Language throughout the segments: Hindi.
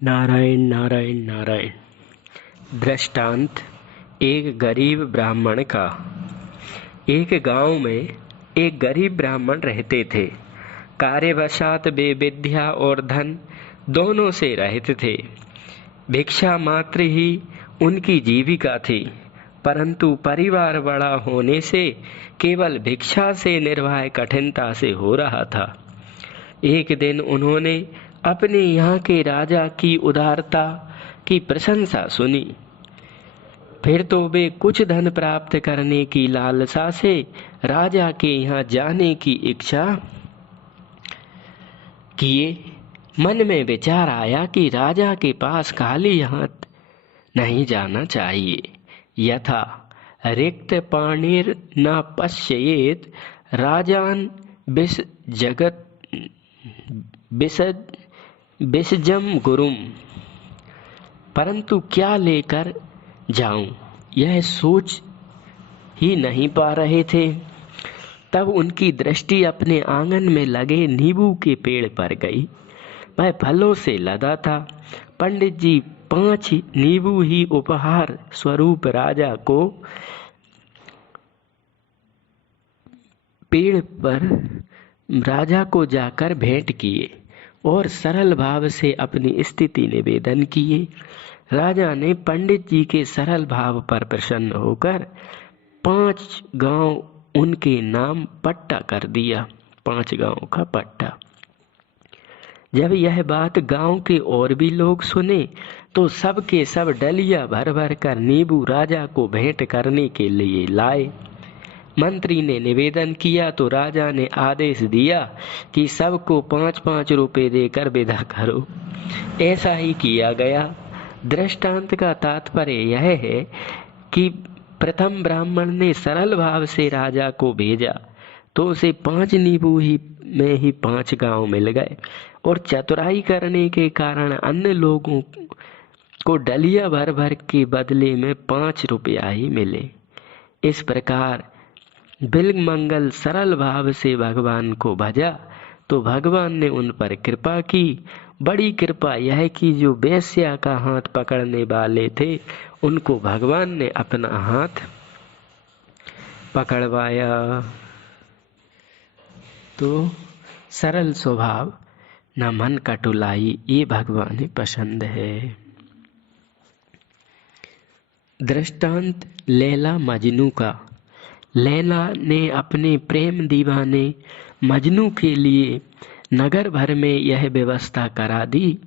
नारायण नारायण नारायण। दृष्टांत। एक गरीब ब्राह्मण का। एक गांव में एक गरीब ब्राह्मण रहते थे। कार्यवशात वे विद्या और धन दोनों से रहित थे। भिक्षा मात्र ही उनकी जीविका थी, परंतु परिवार बड़ा होने से केवल भिक्षा से निर्वाह कठिनता से हो रहा था। एक दिन उन्होंने अपने यहाँ के राजा की उदारता की प्रशंसा सुनी। फिर तो वे कुछ धन प्राप्त करने की लालसा से राजा के यहाँ जाने की इच्छा किए। मन में विचार आया कि राजा के पास खाली हाथ नहीं जाना चाहिए। यथा रिक्त पाणिर न पश्येत राजान विसजम गुरुम। परंतु क्या लेकर जाऊं, यह सोच ही नहीं पा रहे थे। तब उनकी दृष्टि अपने आंगन में लगे नींबू के पेड़ पर गई। वह फलों से लदा था। पंडित जी 5 नींबू ही उपहार स्वरूप राजा को पेड़ पर जाकर भेंट किए और सरल भाव से अपनी स्थिति निवेदन किए। राजा ने पंडित जी के सरल भाव पर प्रसन्न होकर 5 गांव उनके नाम पट्टा कर दिया। 5 गांव का पट्टा। जब यह बात गांव के और भी लोग सुने तो सब के सब डलिया भर भर कर नींबू राजा को भेंट करने के लिए लाए। मंत्री ने निवेदन किया तो राजा ने आदेश दिया कि सबको 5-5 रुपए देकर विदा करो। ऐसा ही किया गया। दृष्टांत का तात्पर्य यह है कि प्रथम ब्राह्मण ने सरल भाव से राजा को भेजा तो उसे 5 नींबू में ही 5 गांव मिल गए और चतुराई करने के कारण अन्य लोगों को डलिया भर भर के बदले में 5 रुपया ही मिले। इस प्रकार बिल्वमंगल सरल भाव से भगवान को भजा तो भगवान ने उन पर कृपा की। बड़ी कृपा यह कि जो वेश्या का हाथ पकड़ने वाले थे उनको भगवान ने अपना हाथ पकड़वाया। तो सरल स्वभाव न मन कटुलाई, ये भगवान ही पसंद है। दृष्टांत लैला मजनू का। लैला ने अपने प्रेम दीवाने मजनू के लिए नगर भर में यह व्यवस्था करा दी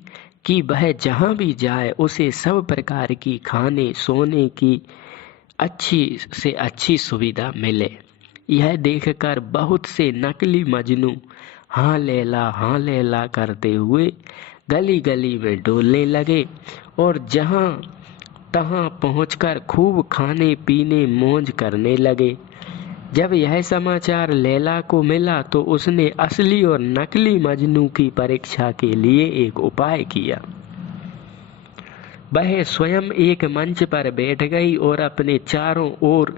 कि वह जहाँ भी जाए उसे सब प्रकार की खाने सोने की अच्छी से अच्छी सुविधा मिले। यह देखकर बहुत से नकली मजनू हाँ लैला करते हुए गली गली में डोलने लगे और जहाँ तहाँ पहुंचकर खूब खाने पीने मौज करने लगे। जब यह समाचार लैला को मिला तो उसने असली और नकली मजनू की परीक्षा के लिए एक उपाय किया। वह स्वयं एक मंच पर बैठ गई और अपने चारों ओर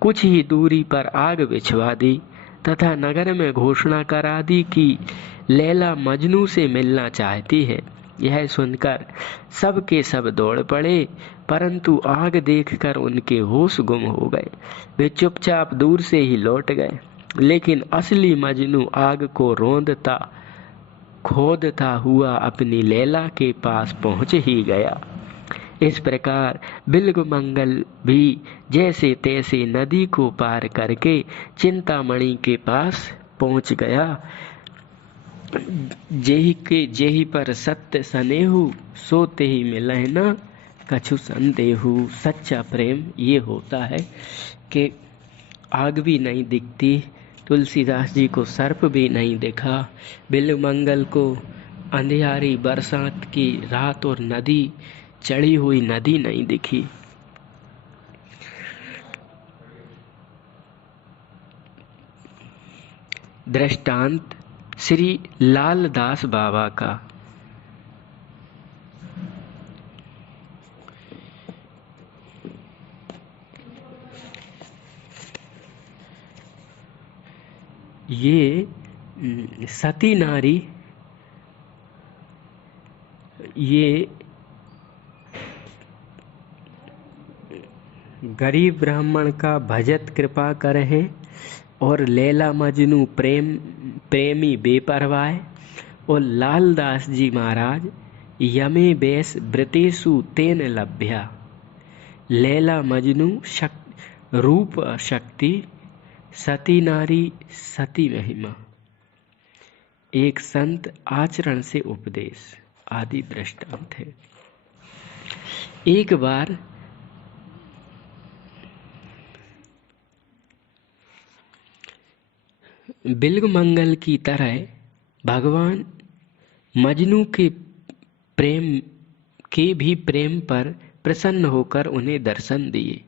कुछ ही दूरी पर आग बिछवा दी तथा नगर में घोषणा करा दी कि लैला मजनू से मिलना चाहती है। यह सुनकर सब के सब दौड़ पड़े, परंतु आग देखकर उनके होश गुम हो गए। वे चुपचाप दूर से ही लौट गए, लेकिन असली मजनू आग को रोंदता खोदता हुआ अपनी लैला के पास पहुंच ही गया। इस प्रकार बिल्वमंगल भी जैसे तैसे नदी को पार करके चिंतामणि के पास पहुंच गया। जेहि पर सत्य सनेहु सोते ही मिलह न कछु संदेहु। सच्चा प्रेम ये होता है कि आग भी नहीं दिखती, तुलसीदास जी को सर्प भी नहीं दिखा, बिल्वमंगल को अंधियारी बरसात की रात और नदी चढ़ी हुई नदी नहीं दिखी। दृष्टांत श्री लालदास बाबा का। ये सती नारी ये गरीब ब्राह्मण का भजत कृपा करहे और लैला मजनू प्रेमी बेपरवाह और लालदास जी महाराज यमे बेस व्रतेषु तेन लभ्या। लैला मजनू रूप शक्ति, सती नारी सती महिमा, एक संत आचरण से उपदेश आदि दृष्टांत है। एक बार बिल्वमंगल की तरह भगवान मजनू के प्रेम पर प्रसन्न होकर उन्हें दर्शन दिए।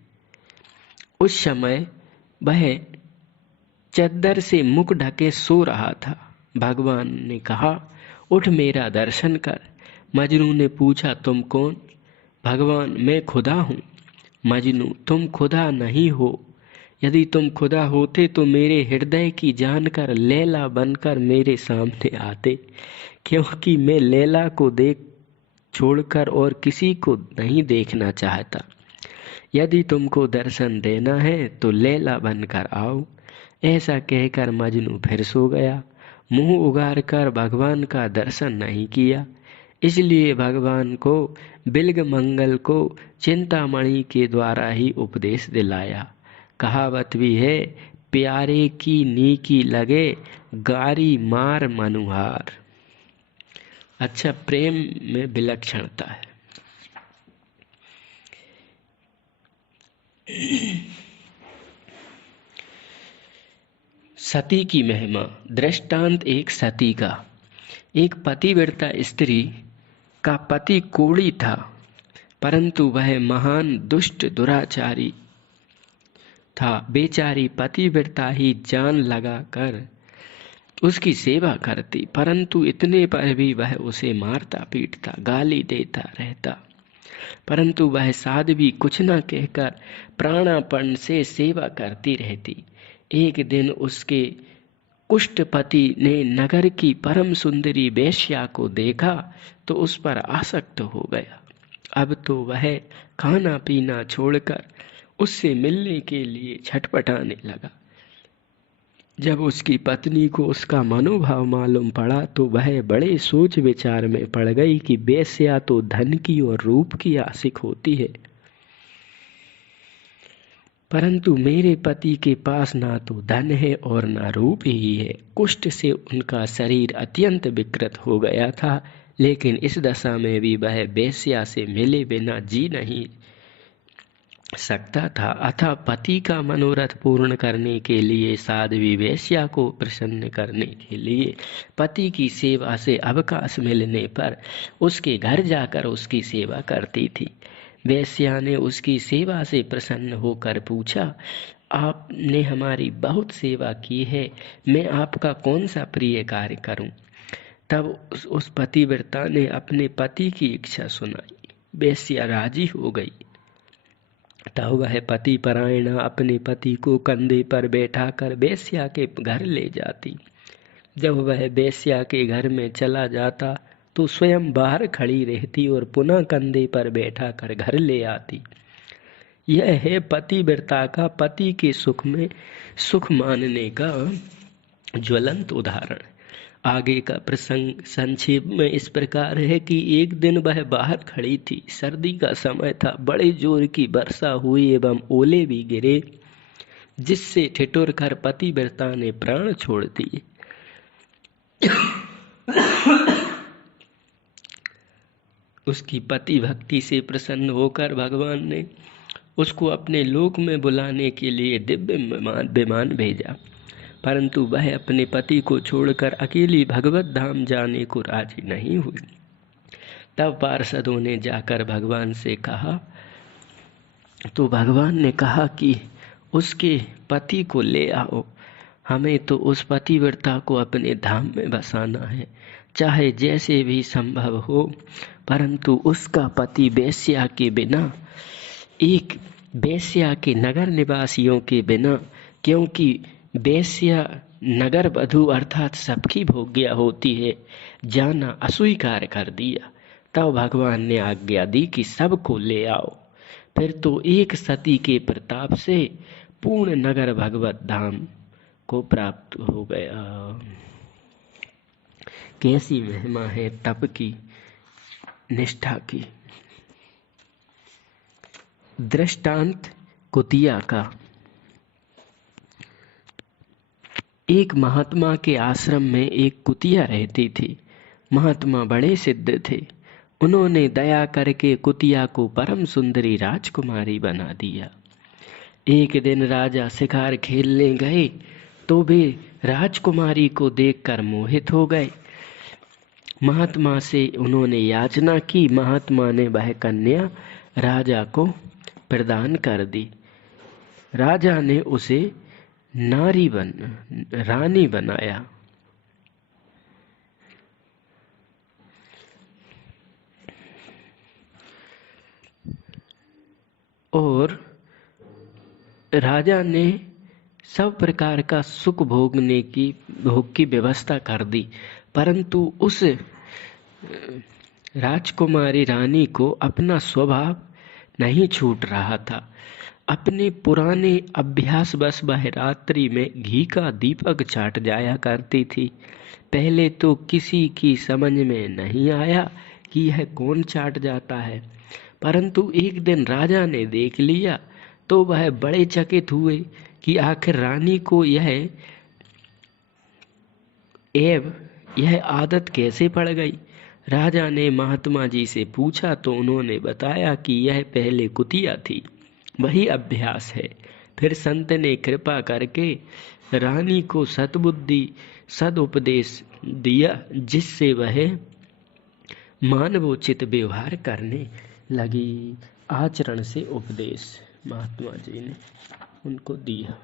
उस समय वह चद्दर से मुख ढके सो रहा था। भगवान ने कहा, उठ मेरा दर्शन कर। मजनू ने पूछा, तुम कौन? भगवान, मैं खुदा हूँ। मजनू, तुम खुदा नहीं हो। यदि तुम खुदा होते तो मेरे हृदय की जानकर लैला बनकर मेरे सामने आते, क्योंकि मैं लैला को देख छोड़कर और किसी को नहीं देखना चाहता। यदि तुमको दर्शन देना है तो लैला बनकर आओ। ऐसा कहकर मजनू फिर सो गया। मुंह उगार कर भगवान का दर्शन नहीं किया। इसलिए भगवान को बिल्वमंगल को चिंतामणि के द्वारा ही उपदेश दिलाया। कहावत भी है, प्यारे की नीकी लगे गारी मार मनुहार। अच्छा, प्रेम में विलक्षणता है। सती की महिमा। दृष्टांत एक सती का। एक पतिव्रता स्त्री का पति कोढ़ी था, परंतु वह महान दुष्ट दुराचारी था। बेचारी पतिव्रता ही जान लगाकर उसकी सेवा करती, परंतु इतने पर भी वह उसे मारता पीटता, गाली देता रहता। परंतु वह साध्वी कुछ न कहकर प्राणापण से सेवा करती रहती। एक दिन उसके कुष्ठपति ने नगर की परम सुंदरी वेश्या को देखा तो उस पर आसक्त हो गया। अब तो वह खाना पीना छोड़कर उससे मिलने के लिए छटपटाने लगा। जब उसकी पत्नी को उसका मनोभाव मालूम पड़ा तो वह बड़े सोच विचार में पड़ गई कि वेश्या तो धन की और रूप की आशिक होती है, परंतु मेरे पति के पास ना तो धन है और ना रूप ही है। कुष्ठ से उनका शरीर अत्यंत विकृत हो गया था, लेकिन इस दशा में भी वह वेश्या से मिले बिना जी नहीं सकता था। अतः पति का मनोरथ पूर्ण करने के लिए साध्वी वेश्या को प्रसन्न करने के लिए पति की सेवा से अवकाश मिलने पर उसके घर जाकर उसकी सेवा करती थी। वेश्या ने उसकी सेवा से प्रसन्न होकर पूछा, आपने हमारी बहुत सेवा की है, मैं आपका कौन सा प्रिय कार्य करूं? तब उस पतिव्रता ने अपने पति की इच्छा सुनाई। वेश्या राजी हो गई। तब वह पति परायणा अपने पति को कंधे पर बैठाकर वेश्या के घर ले जाती। जब वह वेश्या के घर में चला जाता तो स्वयं बाहर खड़ी रहती और पुनः कंधे पर बैठाकर घर ले आती। यह है पतिव्रता का पति के सुख में सुख मानने का ज्वलंत उदाहरण। आगे का प्रसंग संक्षेप में इस प्रकार है कि एक दिन वह बाहर खड़ी थी। सर्दी का समय था, बड़े जोर की वर्षा हुई एवं ओले भी गिरे, जिससे ठिठुर कर पतिव्रता ने प्राण छोड़ दिए। उसकी पति भक्ति से प्रसन्न होकर भगवान ने उसको अपने लोक में बुलाने के लिए दिव्य विमान भेजा, परंतु वह अपने पति को छोड़कर अकेली भगवत धाम जाने को राजी नहीं हुई। तब पार्षदों ने जाकर भगवान से कहा तो भगवान ने कहा कि उसके पति को ले आओ, हमें तो उस पतिव्रता को अपने धाम में बसाना है, चाहे जैसे भी संभव हो। परंतु उसका पति वेश्या के बिना, एक वेश्या के नगर निवासियों के बिना, क्योंकि वेश्या नगर वधू अर्थात सबकी भोग्या होती है, जाना अस्वीकार कर दिया। तब भगवान ने आज्ञा दी कि सबको ले आओ। फिर तो एक सती के प्रताप से पूर्ण नगर भगवत धाम को प्राप्त हो गया। कैसी महिमा है तप की, निष्ठा की। दृष्टांत कुतिया का। एक महात्मा के आश्रम में एक कुतिया रहती थी। महात्मा बड़े सिद्ध थे। उन्होंने दया करके कुतिया को परम सुंदरी राजकुमारी बना दिया। एक दिन राजा शिकार खेलने गए तो वे राजकुमारी को देखकर मोहित हो गए। महात्मा से उन्होंने याचना की। महात्मा ने वह कन्या राजा को प्रदान कर दी। राजा ने उसे रानी बनाया। और राजा ने सब प्रकार का सुख भोग की व्यवस्था कर दी, परंतु उस राजकुमारी रानी को अपना स्वभाव नहीं छूट रहा था। अपने पुराने अभ्यास बस वह रात्रि में घी का दीपक चाट जाया करती थी। पहले तो किसी की समझ में नहीं आया कि यह कौन चाट जाता है, परंतु एक दिन राजा ने देख लिया तो वह बड़े चकित हुए कि आखिर रानी को यह आदत कैसे पड़ गई। राजा ने महात्मा जी से पूछा तो उन्होंने बताया कि यह पहले कुतिया थी, वही अभ्यास है। फिर संत ने कृपा करके रानी को सद्बुद्धि सदुपदेश दिया, जिससे वह मानवोचित व्यवहार करने लगी। आचरण से उपदेश महात्मा जी ने उनको दिया।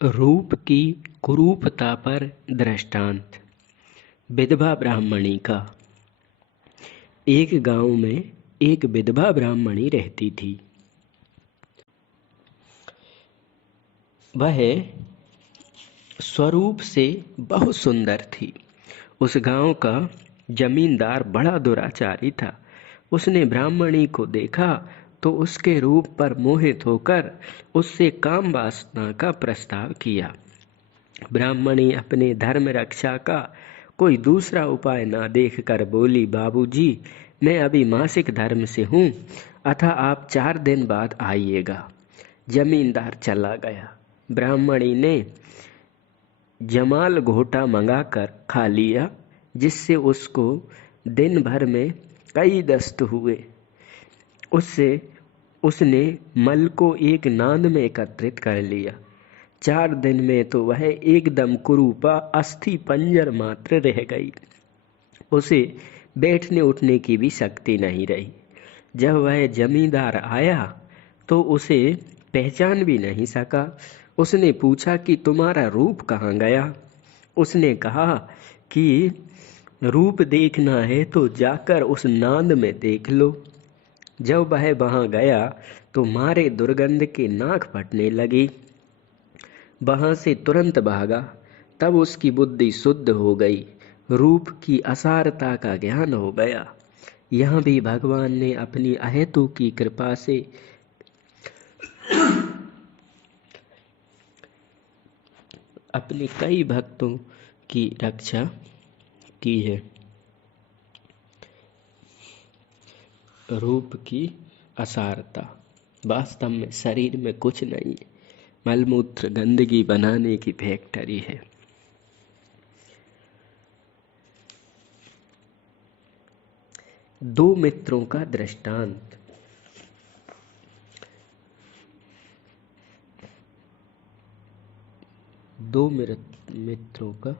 रूप की कुरूपता पर दृष्टांत। विधवा ब्राह्मणी का। एक गांव में एक विधवा ब्राह्मणी रहती थी। वह स्वरूप से बहुत सुंदर थी। उस गांव का जमींदार बड़ा दुराचारी था। उसने ब्राह्मणी को देखा तो उसके रूप पर मोहित होकर उससे काम वासना का प्रस्ताव किया। ब्राह्मणी अपने धर्म रक्षा का कोई दूसरा उपाय ना देखकर बोली, बाबूजी, मैं अभी मासिक धर्म से हूँ, अतः आप 4 दिन बाद आइएगा। जमींदार चला गया। ब्राह्मणी ने जमाल घोटा मंगाकर खा लिया, जिससे उसको दिन भर में कई दस्त हुए। उसने मल को एक नांद में एकत्रित कर लिया। 4 दिन में तो वह एकदम कुरूपा अस्थि पंजर मात्र रह गई। उसे बैठने उठने की भी शक्ति नहीं रही। जब वह जमींदार आया तो उसे पहचान भी नहीं सका। उसने पूछा कि तुम्हारा रूप कहाँ गया। उसने कहा कि रूप देखना है तो जाकर उस नांद में देख लो। जब वह वहां गया तो मारे दुर्गंध के नाक फटने लगी। वहां से तुरंत भागा। तब उसकी बुद्धि शुद्ध हो गई। रूप की असारता का ज्ञान हो गया। यहाँ भी भगवान ने अपनी अहेतु की कृपा से अपने कई भक्तों की रक्षा की है। रूप की असारता वास्तव में शरीर में कुछ नहीं है, मलमूत्र गंदगी बनाने की फैक्ट्री है। दो मित्रों का दृष्टांत। दो मित्रों का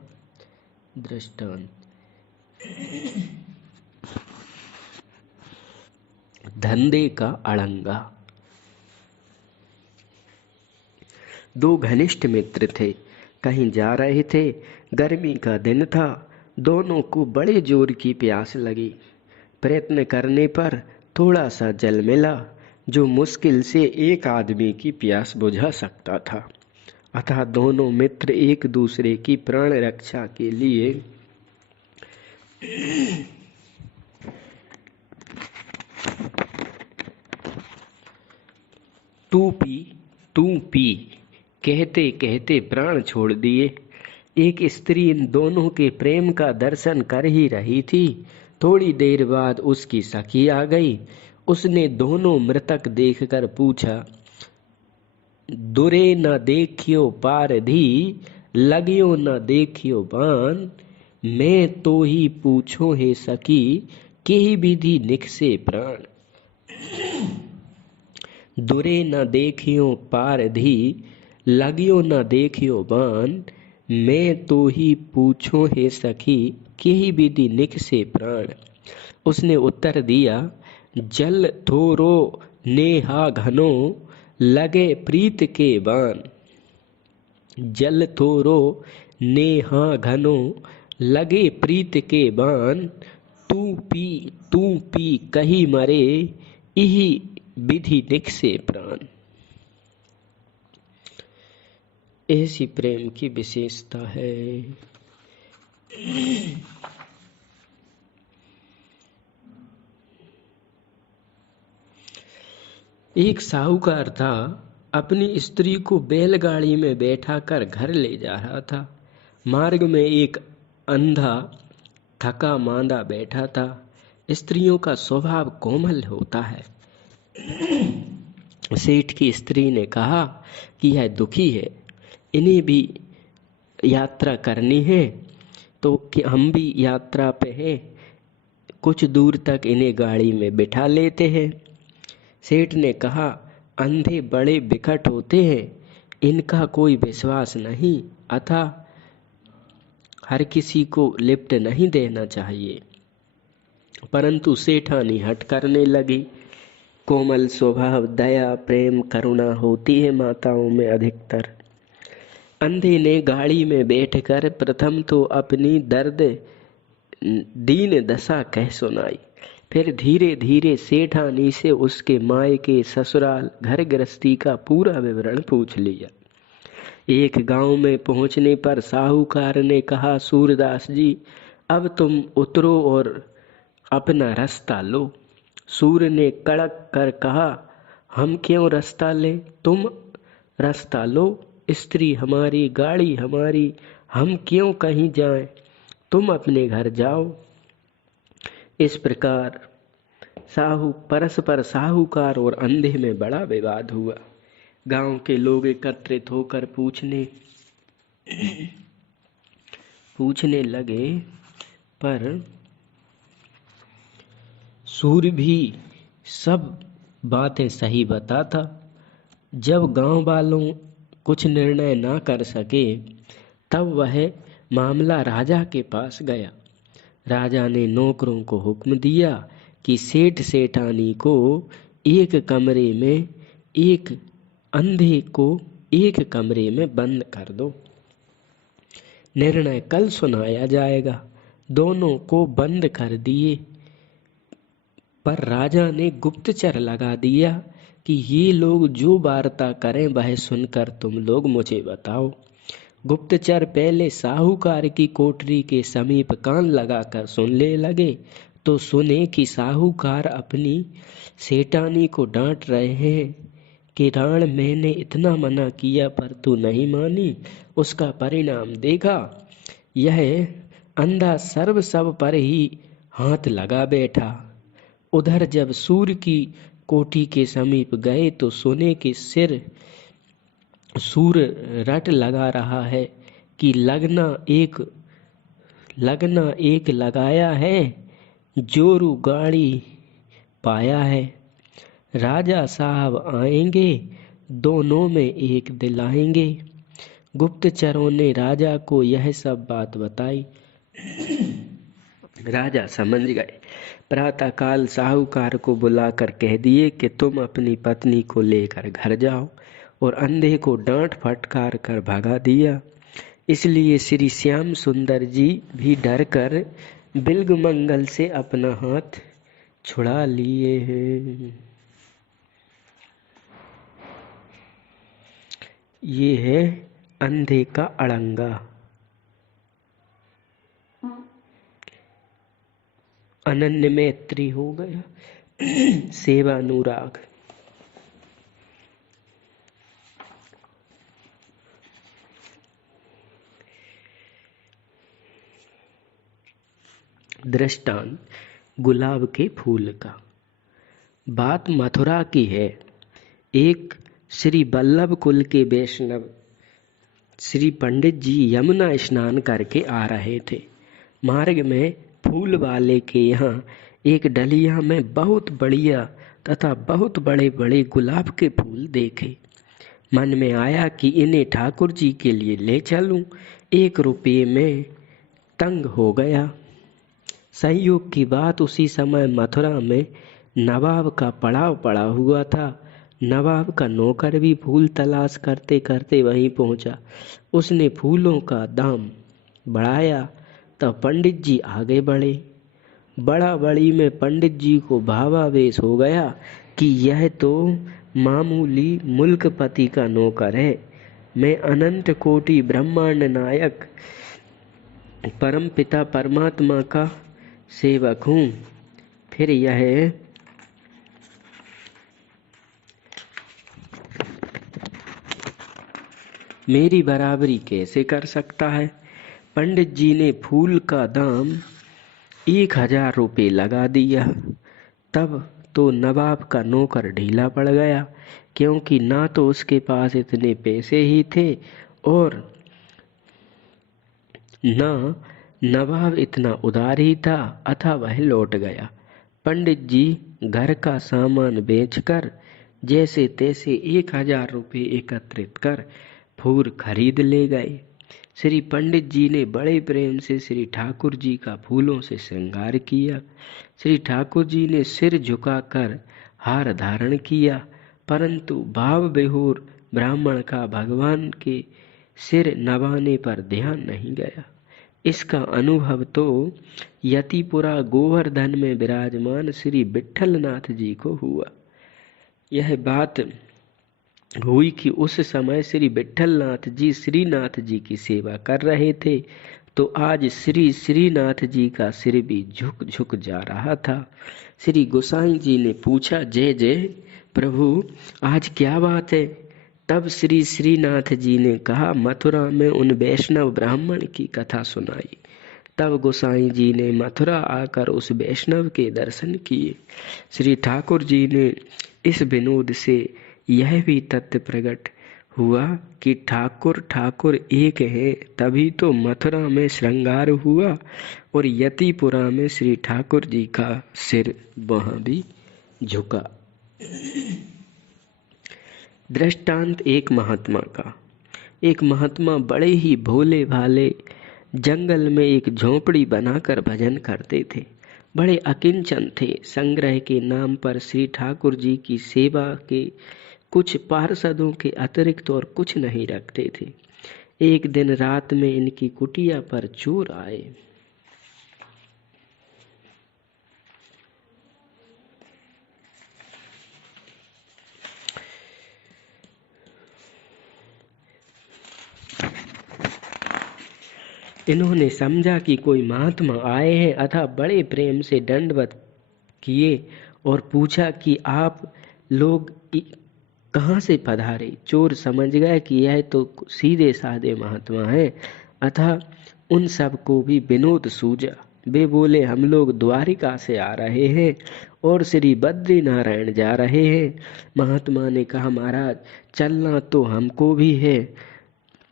दृष्टांत। धंधे का अड़ंगा। 2 घनिष्ठ मित्र थे। कहीं जा रहे थे। गर्मी का दिन था। दोनों को बड़े जोर की प्यास लगी। प्रयत्न करने पर थोड़ा सा जल मिला, जो मुश्किल से एक आदमी की प्यास बुझा सकता था। अतः दोनों मित्र एक दूसरे की प्राण रक्षा के लिए तू पी कहते कहते प्राण छोड़ दिए। एक स्त्री इन दोनों के प्रेम का दर्शन कर ही रही थी। थोड़ी देर बाद उसकी सखी आ गई। उसने दोनों मृतक देखकर पूछा, दुरे न देखियो पारधी, लगियो न देखियो बान। मैं तो ही पूछो हे सखी, केही विधि निकसे प्राण। दुरे न देखियो पारधी, लगियो न देखियो बान। मैं तो ही पूछो हे सखी, केही विधि निकसे प्राण। उसने उत्तर दिया, जल थोरो नेहा घनो, लगे प्रीत के बान। जल थोरो नेहा घनो, लगे प्रीत के बान। तू पी कही मरे, इही विधि निकसे प्राण। ऐसी प्रेम की विशेषता है। एक साहूकार था, अपनी स्त्री को बैलगाड़ी में बैठाकर घर ले जा रहा था। मार्ग में एक अंधा थका मांदा बैठा था। स्त्रियों का स्वभाव कोमल होता है। सेठ की स्त्री ने कहा कि यह दुखी है, इन्हें भी यात्रा करनी है, तो कि हम भी यात्रा पे हैं, कुछ दूर तक इन्हें गाड़ी में बिठा लेते हैं। सेठ ने कहा, अंधे बड़े विकट होते हैं, इनका कोई विश्वास नहीं, अतः हर किसी को लिफ्ट नहीं देना चाहिए। परंतु सेठानी हट करने लगी। कोमल स्वभाव, दया, प्रेम, करुणा होती है माताओं में अधिकतर। अंधे ने गाड़ी में बैठकर प्रथम तो अपनी दर्द दीन दशा कह सुनाई। फिर धीरे धीरे सेठानी से उसके मायके, ससुराल, घर गृहस्थी का पूरा विवरण पूछ लिया। एक गांव में पहुंचने पर साहूकार ने कहा, सूरदास जी, अब तुम उतरो और अपना रास्ता लो। सूर ने कड़क कर कहा, हम क्यों रास्ता ले, तुम रास्ता लो। स्त्री हमारी, गाड़ी हमारी, हम क्यों कहीं जाएं, तुम अपने घर जाओ। इस प्रकार परस्पर साहूकार और अंधे में बड़ा विवाद हुआ। गांव के लोग एकत्रित होकर पूछने लगे, पर सूर भी सब बातें सही बताता। जब गांव वालों कुछ निर्णय ना कर सके, तब वह मामला राजा के पास गया। राजा ने नौकरों को हुक्म दिया कि सेठ सेठानी को एक कमरे में, एक अंधे को एक कमरे में बंद कर दो। निर्णय कल सुनाया जाएगा। दोनों को बंद कर दिए, पर राजा ने गुप्तचर लगा दिया कि ये लोग जो वार्ता करें वह सुनकर तुम लोग मुझे बताओ। गुप्तचर पहले साहूकार की कोठरी के समीप कान लगाकर सुनने लगे, तो सुने कि साहूकार अपनी सेठानी को डांट रहे हैं कि राण, मैंने इतना मना किया पर तू नहीं मानी, उसका परिणाम देखा। यह अंधा सर्व सब पर ही हाथ लगा बैठा। उधर जब सूर की कोठी के समीप गए तो सुने कि सूर रट लगा रहा है कि लगना एक लगाया है, जोरू गाड़ी पाया है। राजा साहब आएंगे, दोनों में एक दिलाएंगे। गुप्तचरों ने राजा को यह सब बात बताई। राजा समझ गए। प्रातःकाल साहूकार को बुलाकर कह दिए कि तुम अपनी पत्नी को लेकर घर जाओ, और अंधे को डांट फटकार कर भगा दिया। इसलिए श्री श्याम सुंदर जी भी डरकर बिल्वमंगल से अपना हाथ छुड़ा लिए हैं। ये है अंधे का अड़ंगा, अनन्य मैत्री हो गया, सेवा अनुराग। दृष्टांत गुलाब के फूल का। बात मथुरा की है। एक श्री वल्लभ कुल के वैष्णव श्री पंडित जी यमुना स्नान करके आ रहे थे। मार्ग में फूल वाले के यहाँ एक डलिया में बहुत बढ़िया तथा बहुत बड़े बड़े गुलाब के फूल देखे। मन में आया कि इन्हें ठाकुर जी के लिए ले चलूं। 1 रुपये में तंग हो गया। संयोग की बात, उसी समय मथुरा में नवाब का पड़ाव पड़ा हुआ था। नवाब का नौकर भी फूल तलाश करते करते वहीं पहुंचा। उसने फूलों का दाम बढ़ाया तब पंडित जी आगे बढ़े। बड़ा बड़ी में पंडित जी को भावावेश हो गया कि यह तो मामूली मुल्कपति का नौकर है, मैं अनंत कोटि ब्रह्मांड नायक परम पिता परमात्मा का सेवक हूँ, फिर यह मेरी बराबरी कैसे कर सकता है। पंडित जी ने फूल का दाम 1000 रुपये लगा दिया। तब तो नवाब का नौकर ढीला पड़ गया, क्योंकि ना तो उसके पास इतने पैसे ही थे और ना नवाब इतना उदार ही था, अतः वह लौट गया। पंडित जी घर का सामान बेचकर जैसे तैसे 1000 रुपये एकत्रित कर फूल खरीद ले गए। श्री पंडित जी ने बड़े प्रेम से श्री ठाकुर जी का फूलों से श्रृंगार किया। श्री ठाकुर जी ने सिर झुकाकर हार धारण किया, परंतु भाव विभोर ब्राह्मण का भगवान के सिर नवाने पर ध्यान नहीं गया। इसका अनुभव तो यतिपुरा गोवर्धन में विराजमान श्री विट्ठलनाथ जी को हुआ। यह बात हुई कि उस समय श्री विट्ठलनाथ जी श्रीनाथ जी की सेवा कर रहे थे, तो आज श्री श्रीनाथ जी का सिर भी झुक झुक जा रहा था। श्री गोसाई जी ने पूछा, जय जय प्रभु, आज क्या बात है। तब श्री श्रीनाथ जी ने कहा, मथुरा में उन वैष्णव ब्राह्मण की कथा सुनाई। तब गोसाई जी ने मथुरा आकर उस वैष्णव के दर्शन किए। श्री ठाकुर जी ने इस विनोद से यह भी तथ्य प्रकट हुआ कि ठाकुर ठाकुर एक है, तभी तो मथुरा में श्रृंगार हुआ और यतिपुरा में श्री ठाकुर जी का सिर वहां भी झुका। दृष्टांत एक महात्मा का। एक महात्मा बड़े ही भोले भाले जंगल में एक झोंपड़ी बनाकर भजन करते थे। बड़े अकिंचन थे। संग्रह के नाम पर श्री ठाकुर जी की सेवा के कुछ पार्षदों के अतिरिक्त और कुछ नहीं रखते थे। एक दिन रात में इनकी कुटिया पर चोर आए। इन्होंने समझा कि कोई महात्मा आए हैं, अतः बड़े प्रेम से दंडवत किए और पूछा कि आप लोग कहाँ से पधारे। चोर समझ गए कि यह तो सीधे साधे महात्मा हैं, अतः उन सब को भी विनोद सूझा। वे बोले, हम लोग द्वारिका से आ रहे हैं और श्री बद्री नारायण जा रहे हैं। महात्मा ने कहा, महाराज चलना तो हमको भी है,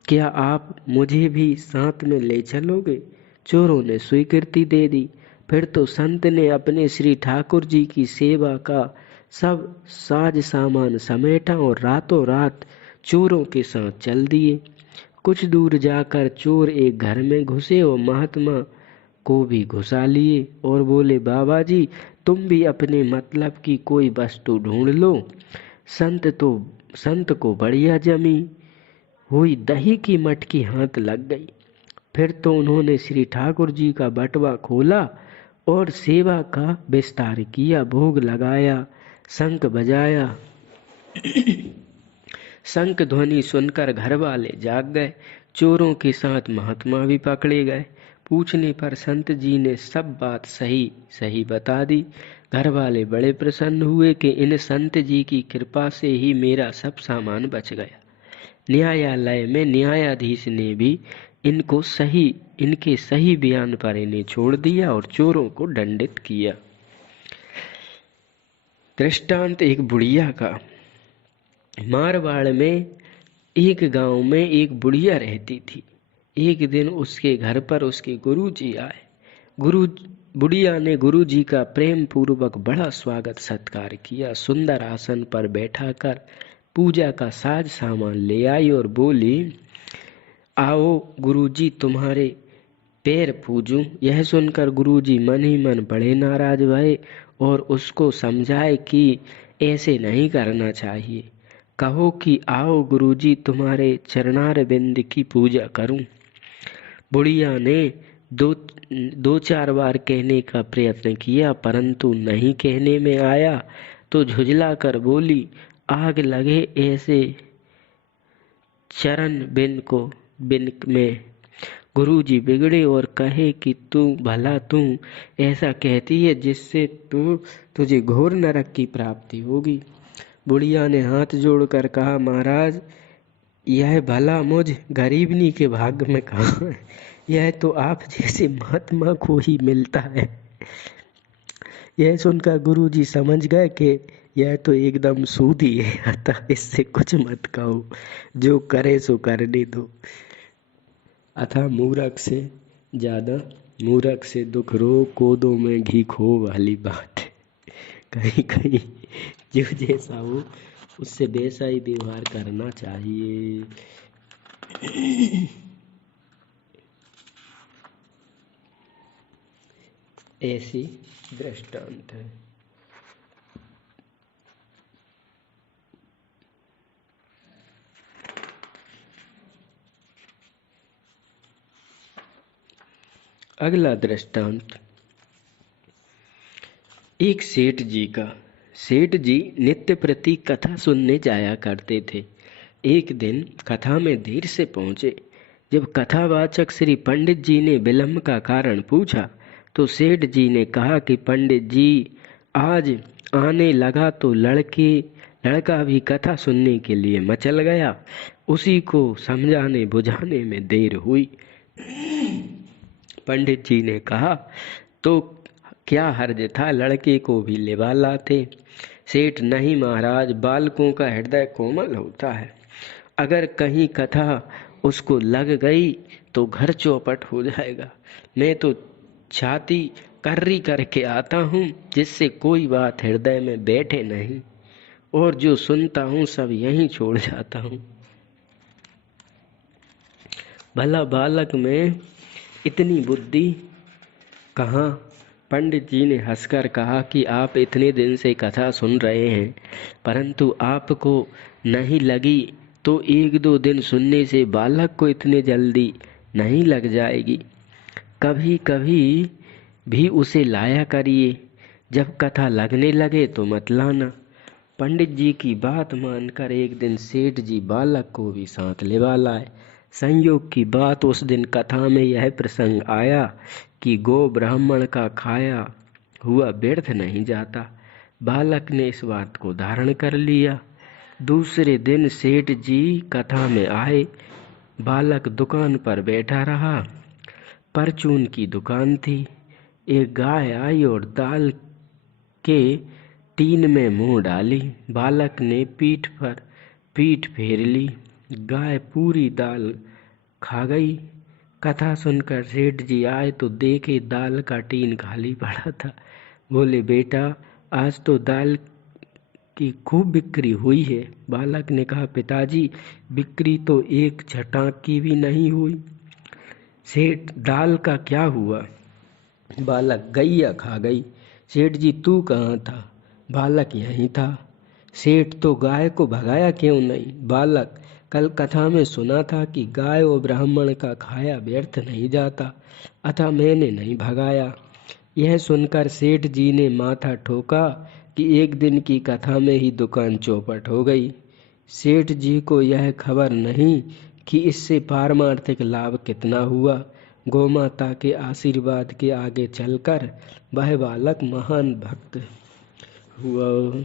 क्या आप मुझे भी साथ में ले चलोगे। चोरों ने स्वीकृति दे दी। फिर तो संत ने अपने श्री ठाकुर जी की सेवा का सब साज सामान समेटा और रातों रात चोरों के साथ चल दिए। कुछ दूर जाकर चोर एक घर में घुसे और महात्मा को भी घुसा लिए और बोले, बाबा जी तुम भी अपने मतलब की कोई वस्तु ढूंढ लो। संत को बढ़िया जमी हुई दही की मटकी हाथ लग गई। फिर तो उन्होंने श्री ठाकुर जी का बटवा खोला और सेवा का विस्तार किया, भोग लगाया, शंख बजाया। शंख ध्वनि सुनकर घर वाले जाग गए। चोरों के साथ महात्मा भी पकड़े गए। पूछने पर संत जी ने सब बात सही सही बता दी। घर वाले बड़े प्रसन्न हुए कि इन संत जी की कृपा से ही मेरा सब सामान बच गया। न्यायालय में न्यायाधीश ने भी इनके सही बयान पर इन्हें छोड़ दिया और चोरों को दंडित किया। दृष्टांत एक बुढ़िया का। मारवाड़ में एक गांव में एक बुढ़िया रहती थी। एक दिन उसके घर पर उसके गुरुजी आए। बुढ़िया ने गुरुजी का प्रेम पूर्वक बड़ा स्वागत सत्कार किया। सुंदर आसन पर बैठाकर पूजा का साज सामान ले आई और बोली, आओ गुरुजी तुम्हारे पैर पूजूं। यह सुनकर गुरुजी मन ही मन बड़े नाराज भये और उसको समझाए कि ऐसे नहीं करना चाहिए। कहो कि आओ गुरुजी तुम्हारे चरणार बिंद की पूजा करूं। बुढ़िया ने दो चार बार कहने का प्रयत्न किया, परंतु नहीं कहने में आया तो झुझला कर बोली, आग लगे ऐसे चरण बिन में। गुरुजी बिगड़े और कहे कि तू ऐसा कहती है जिससे तुझे घोर नरक की प्राप्ति होगी। बुढ़िया ने हाथ जोड़कर कहा, महाराज यह भला मुझ गरीबनी के भाग्य में कहाँ है। यह तो आप जैसे महात्मा को ही मिलता है। यह सुनकर गुरुजी समझ गए कि यह तो एकदम सूदी है, अतः इससे कुछ मत कहो, जो करे सो करने दो। अतः मूर्ख से दुख रो, कोदो में घी खो वाली बात है। कहीं कहीं जो जैसा हो उससे वैसा ही व्यवहार करना चाहिए। ऐसी दृष्टांत है। अगला दृष्टांत एक सेठ जी का। सेठ जी नित्य प्रति कथा सुनने जाया करते थे। एक दिन कथा में देर से पहुंचे। जब कथावाचक श्री पंडित जी ने विलंब का कारण पूछा तो सेठ जी ने कहा कि पंडित जी आज आने लगा तो लड़का भी कथा सुनने के लिए मचल गया। उसी को समझाने बुझाने में देर हुई। पंडित जी ने कहा, तो क्या हर्ज था, लड़के को भी लिवा लाते। सेठ, नहीं महाराज, बालकों का हृदय कोमल होता है। अगर कहीं कथा उसको लग गई तो घर चौपट हो जाएगा। मैं तो छाती कर्री करके आता हूँ जिससे कोई बात हृदय में बैठे नहीं, और जो सुनता हूँ सब यहीं छोड़ जाता हूँ। भला बालक में इतनी बुद्धि कहाँ। पंडित जी ने हंसकर कहा कि आप इतने दिन से कथा सुन रहे हैं, परंतु आपको नहीं लगी तो 1-2 दिन सुनने से बालक को इतने जल्दी नहीं लग जाएगी। कभी कभी भी उसे लाया करिए, जब कथा लगने लगे तो मत लाना। पंडित जी की बात मानकर एक दिन सेठ जी बालक को भी साथ लेवा लाए। संयोग की बात, उस दिन कथा में यह प्रसंग आया कि गो ब्राह्मण का खाया हुआ व्यर्थ नहीं जाता। बालक ने इस बात को धारण कर लिया। दूसरे दिन सेठ जी कथा में आए। बालक दुकान पर बैठा रहा। परचून की दुकान थी। एक गाय आई और दाल के टीन में मुंह डाली। बालक ने पीठ फेर ली। गाय पूरी दाल खा गई। कथा सुनकर सेठ जी आए तो देखे दाल का टीन खाली पड़ा था। बोले, बेटा आज तो दाल की खूब बिक्री हुई है। बालक ने कहा, पिताजी बिक्री तो एक छटाक की भी नहीं हुई। सेठ, दाल का क्या हुआ? बालक, गैया खा गई। सेठ जी, तू कहाँ था? बालक, यहीं था। सेठ, तो गाय को भगाया क्यों नहीं? बालक, कल कथा में सुना था कि गाय और ब्राह्मण का खाया व्यर्थ नहीं जाता, अतः मैंने नहीं भगाया। यह सुनकर सेठ जी ने माथा ठोका कि एक दिन की कथा में ही दुकान चौपट हो गई। सेठ जी को यह खबर नहीं कि इससे पारमार्थिक लाभ कितना हुआ। गोमाता के आशीर्वाद के आगे चलकर वह बालक महान भक्त हुआ।